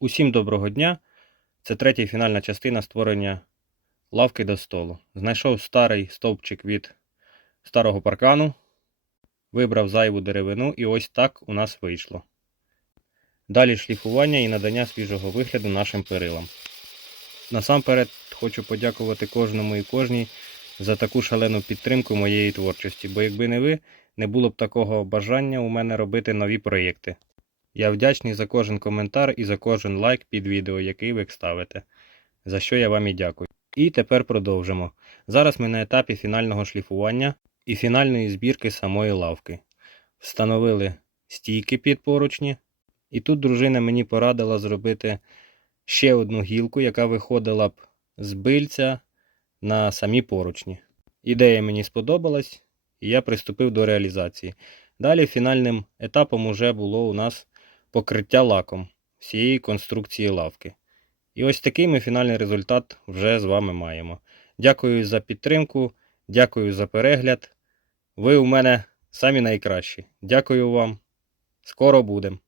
Усім доброго дня. Це третя і фінальна частина створення лавки до столу. Знайшов старий стовпчик від старого паркану, вибрав зайву деревину і ось так у нас вийшло. Далі шліфування і надання свіжого вигляду нашим перилам. Насамперед хочу подякувати кожному і кожній за таку шалену підтримку моєї творчості, бо якби не ви, не було б такого бажання у мене робити нові проєкти. Я вдячний за кожен коментар і за кожен лайк під відео, який ви ставите, за що я вам і дякую. І тепер продовжимо. Зараз ми на етапі фінального шліфування і фінальної збірки самої лавки. Встановили стійки під поручні, і тут дружина мені порадила зробити ще одну гілку, яка виходила б з бильця на самі поручні. Ідея мені сподобалась, і я приступив до реалізації. Далі фінальним етапом уже було у нас покриття лаком всієї конструкції лавки. І ось такий ми фінальний результат вже з вами маємо. Дякую за підтримку, дякую за перегляд. Ви у мене самі найкращі. Дякую вам. Скоро будемо.